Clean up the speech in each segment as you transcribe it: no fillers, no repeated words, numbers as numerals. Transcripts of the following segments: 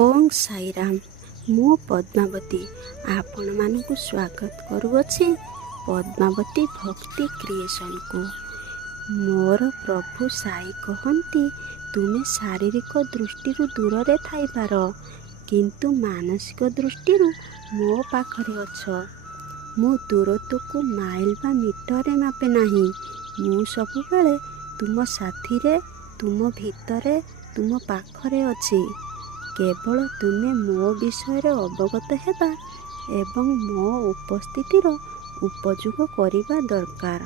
ଓଁ ସାଇରାମ। ମୁଁ ପଦ୍ମାବତୀ ଆପଣମାନଙ୍କୁ ସ୍ୱାଗତ କରୁଅଛି ପଦ୍ମାବତୀ ଭକ୍ତି କ୍ରିଏସନକୁ। ମୋର ପ୍ରଭୁ ସାଇ କହନ୍ତି, ତୁମେ ଶାରୀରିକ ଦୃଷ୍ଟିରୁ ଦୂରରେ ଥାଇପାର, କିନ୍ତୁ ମାନସିକ ଦୃଷ୍ଟିରୁ ମୋ ପାଖରେ ଅଛ। ମୁଁ ଦୂରତ୍ୱକୁ ମାଇଲ ବା ମିଟରରେ ମାପେ ନାହିଁ। ମୁଁ ସବୁବେଳେ ତୁମ ସାଥିରେ, ତୁମ ଭିତରେ, ତୁମ ପାଖରେ ଅଛି। କେବଳ ତୁମେ ମୋ ବିଷୟରେ ଅବଗତ ହେବା ଏବଂ ମୋ ଉପସ୍ଥିତିର ଉପଯୋଗ କରିବା ଦରକାର।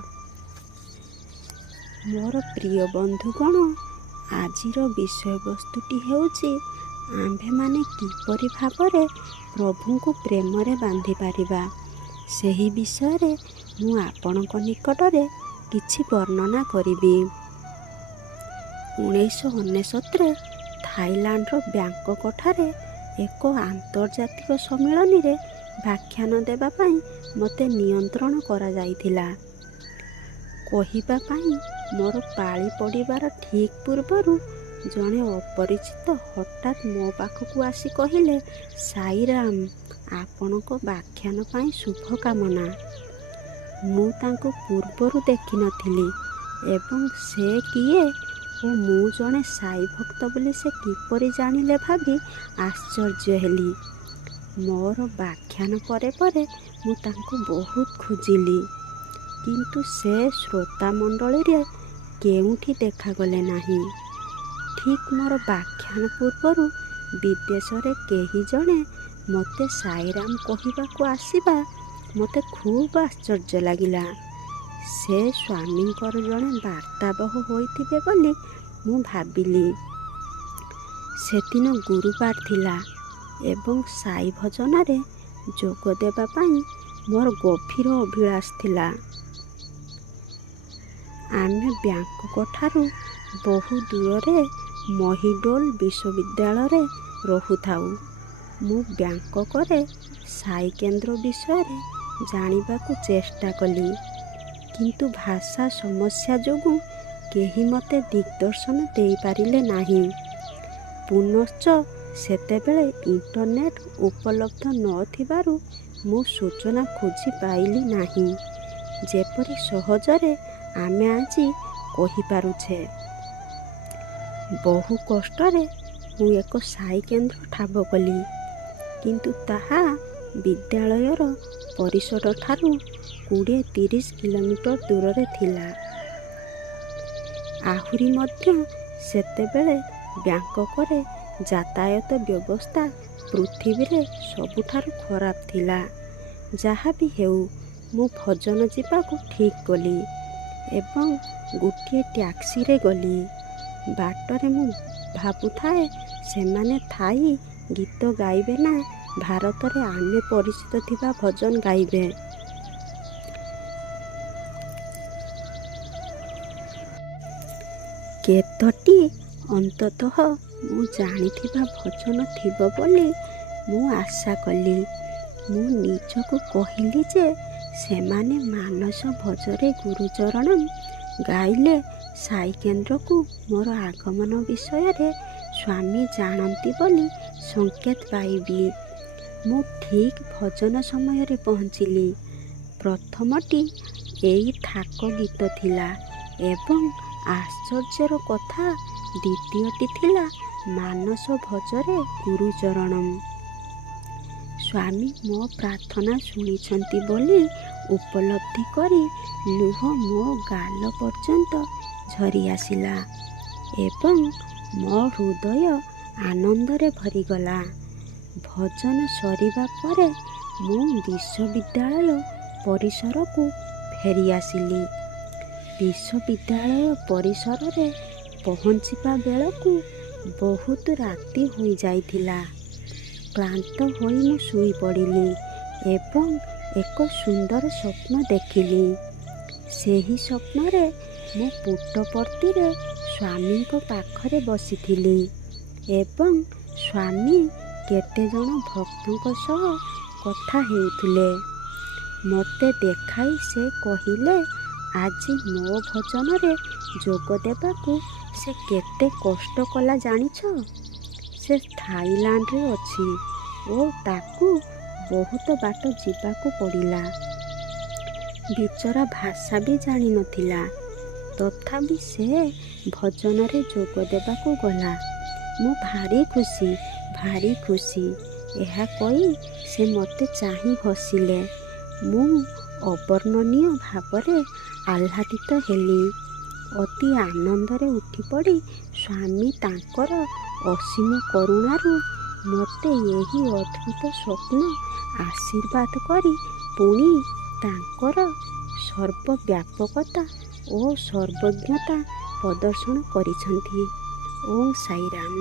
ମୋର ପ୍ରିୟ ବନ୍ଧୁଗଣ, ଆଜିର ବିଷୟବସ୍ତୁଟି ହେଉଛି ଆମ୍ଭେମାନେ କିପରି ଭାବରେ ପ୍ରଭୁଙ୍କୁ ପ୍ରେମରେ ବାନ୍ଧିପାରିବା। ସେହି ବିଷୟରେ ମୁଁ ଆପଣଙ୍କ ନିକଟରେ କିଛି ବର୍ଣ୍ଣନା କରିବି। 1999ରେ ଥାଇଲାଣ୍ଡର ବ୍ୟାଙ୍କକଠାରେ ଏକ ଆନ୍ତର୍ଜାତିକ ସମ୍ମିଳନୀରେ ବ୍ୟାଖ୍ୟାନ ଦେବା ପାଇଁ ମୋତେ ନିମନ୍ତ୍ରଣ କରାଯାଇଥିଲା। କହିବା ପାଇଁ ମୋର ପାଳି ପଡ଼ିବାର ଠିକ୍ ପୂର୍ବରୁ ଜଣେ ଅପରିଚିତ ହଠାତ୍ ମୋ ପାଖକୁ ଆସି କହିଲେ, ସାଇରାମ, ଆପଣଙ୍କ ବ୍ୟାଖ୍ୟାନ ପାଇଁ ଶୁଭକାମନା। ମୁଁ ତାଙ୍କୁ ପୂର୍ବରୁ ଦେଖିନଥିଲି ଏବଂ ସେ କିଏ ଓ ମୁଁ ଜଣେ ସାଇ ଭକ୍ତ ବୋଲି ସେ କିପରି ଜାଣିଲେ ଭାବି ଆଶ୍ଚର୍ଯ୍ୟ ହେଲି। ମୋର ବ୍ୟାଖ୍ୟାନ ପରେ ପରେ ମୁଁ ତାଙ୍କୁ ବହୁତ ଖୋଜିଲି, କିନ୍ତୁ ସେ ଶ୍ରୋତାମଣ୍ଡଳୀରେ କେଉଁଠି ଦେଖାଗଲେ ନାହିଁ। ଠିକ୍ ମୋର ବ୍ୟାଖ୍ୟାନ ପୂର୍ବରୁ ବିଦେଶରେ କେହି ଜଣେ ମୋତେ ସାଇରାମ କହିବାକୁ ଆସିବା ମୋତେ ଖୁବ୍ ଆଶ୍ଚର୍ଯ୍ୟ ଲାଗିଲା। ସେ ସ୍ୱାମୀଙ୍କର ଜଣେ ବାର୍ତ୍ତାବହ ହୋଇଥିବେ ବୋଲି ମୁଁ ଭାବିଲି। ସେଦିନ ଗୁରୁବାର ଥିଲା ଏବଂ ସାଇ ଭଜନରେ ଯୋଗ ଦେବା ପାଇଁ ମୋର ଗଭୀର ଅଭିଳାଷ ଥିଲା। ଆମେ ବ୍ୟାଙ୍କକଠାରୁ ବହୁ ଦୂରରେ ମହିଡୋଲ ବିଶ୍ୱବିଦ୍ୟାଳୟରେ ରହୁଥାଉ। ମୁଁ ବ୍ୟାଙ୍କକରେ ସାଇ କେନ୍ଦ୍ର ବିଷୟରେ ଜାଣିବାକୁ ଚେଷ୍ଟା କଲି, କିନ୍ତୁ ଭାଷା ସମସ୍ୟା ଯୋଗୁଁ କେହି ମୋତେ ଦିଗଦର୍ଶନ ଦେଇପାରିଲେ ନାହିଁ। ପୁନଶ୍ଚ ସେତେବେଳେ ଇଣ୍ଟରନେଟ୍ ଉପଲବ୍ଧ ନଥିବାରୁ ମୁଁ ସୂଚନା ଖୋଜି ପାଇଲି ନାହିଁ, ଯେପରି ସହଜରେ ଆମେ ଆଜି କହିପାରୁଛେ। ବହୁ କଷ୍ଟରେ ମୁଁ ଏକ ସାଇ କେନ୍ଦ୍ର ଠାବ କଲି, କିନ୍ତୁ ତାହା ବିଦ୍ୟାଳୟର ପରିସରଠାରୁ 20-30 କିଲୋମିଟର ଦୂରରେ ଥିଲା। ଆହୁରି ମଧ୍ୟ ସେତେବେଳେ ବ୍ୟାଙ୍କକରେ ଯାତାୟାତ ବ୍ୟବସ୍ଥା ପୃଥିବୀରେ ସବୁଠାରୁ ଖରାପ ଥିଲା। ଯାହା ବି ହେଉ, ମୁଁ ଭଜନ ଯିବାକୁ ଠିକ୍ କଲି ଏବଂ ଗୋଟିଏ ଟ୍ୟାକ୍ସିରେ ଗଲି। ବାଟରେ ମୁଁ ଭାବୁଥାଏ, ସେମାନେ ଥାଇ ଗୀତ ଗାଇବେ ନା ଭାରତରେ ଆମେ ପରିଚିତ ଥିବା ଭଜନ ଗାଇବେ। କେତୋଟି ଅନ୍ତତଃ ମୁଁ ଜାଣିଥିବା ଭଜନ ଥିବ ବୋଲି ମୁଁ ଆଶା କଲି। ମୁଁ ନିଜକୁ କହିଲି ଯେ ସେମାନେ ମାନସ ଭଜରେ ଗୁରୁଚରଣମ୍ ଗାଇଲେ ସାଇ କେନ୍ଦ୍ରକୁ ମୋର ଆଗମନ ବିଷୟରେ ସ୍ୱାମୀ ଜାଣନ୍ତି ବୋଲି ସଂକେତ ପାଇବି। ମୁଁ ଠିକ୍ ଭଜନ ସମୟରେ ପହଞ୍ଚିଲି। ପ୍ରଥମଟି ଏଇ ଥାକ ଗୀତ ଥିଲା ଏବଂ ଆଶ୍ଚର୍ଯ୍ୟର କଥା, ଦ୍ୱିତୀୟଟି ଥିଲା ମାନସ ଭଜରେ ଗୁରୁଚରଣମ୍। ସ୍ୱାମୀ ମୋ ପ୍ରାର୍ଥନା ଶୁଣିଛନ୍ତି ବୋଲି ଉପଲବ୍ଧି କରି ଲୁହ ମୋ ଗାଲ ପର୍ଯ୍ୟନ୍ତ ଝରି ଆସିଲା ଏବଂ ମୋ ହୃଦୟ ଆନନ୍ଦରେ ଭରିଗଲା। ଭଜନ ସରିବା ପରେ ମୁଁ ବିଶ୍ୱବିଦ୍ୟାଳୟ ପରିସରକୁ ଫେରିଆସିଲି। ବିଶ୍ୱବିଦ୍ୟାଳୟ ପରିସରରେ ପହଞ୍ଚିବା ବେଳକୁ ବହୁତ ରାତି ହୋଇଯାଇଥିଲା। କ୍ଳାନ୍ତ ହୋଇ ମୁଁ ଶୋଇପଡ଼ିଲି ଏବଂ ଏକ ସୁନ୍ଦର ସ୍ୱପ୍ନ ଦେଖିଲି। ସେହି ସ୍ୱପ୍ନରେ ମୁଁ ପୁଟ୍ଟପର୍ତ୍ତିରେ ସ୍ୱାମୀଙ୍କ ପାଖରେ ବସିଥିଲି ଏବଂ ସ୍ୱାମୀ କେତେଜଣ ଭକ୍ତଙ୍କ ସହ କଥା ହେଉଥିଲେ। ମୋତେ ଦେଖାଇ ସେ କହିଲେ, ଆଜି ମୋ ଭଜନରେ ଯୋଗ ଦେବାକୁ ସେ କେତେ କଷ୍ଟ କଲା ଜାଣିଛ? ସେ ସେ ଥାଇଲାଣ୍ଡରେ ଅଛି ଓ ତାକୁ ବହୁତ ବାଟ ଯିବାକୁ ପଡ଼ିଲା। ବିଚରା ଭାଷା ବି ଜାଣିନଥିଲା, ତଥାପି ସେ ଭଜନରେ ଯୋଗ ଦେବାକୁ ଗଲା। ମୁଁ ଭାରି ଖୁସି, ଏହା କହି ସେ ମୋତେ ଚାହିଁ ହସିଲେ। ମୁଁ ଅବର୍ଣ୍ଣନୀୟ ଭାବରେ ଆହ୍ଲାଦିତ ହେଲି। ଅତି ଆନନ୍ଦରେ ଉଠିପଡ଼ି ସ୍ୱାମୀ ତାଙ୍କର ଅସୀମ କରୁଣାରୁ ମୋତେ ଏହି ଅଦ୍ଭୁତ ସ୍ୱପ୍ନ ଆଶୀର୍ବାଦ କରି ପୁଣି ତାଙ୍କର ସର୍ବବ୍ୟାପକତା ଓ ସର୍ବଜ୍ଞତା ପ୍ରଦର୍ଶନ କରିଛନ୍ତି। ଓଁ ସାଇରାମ।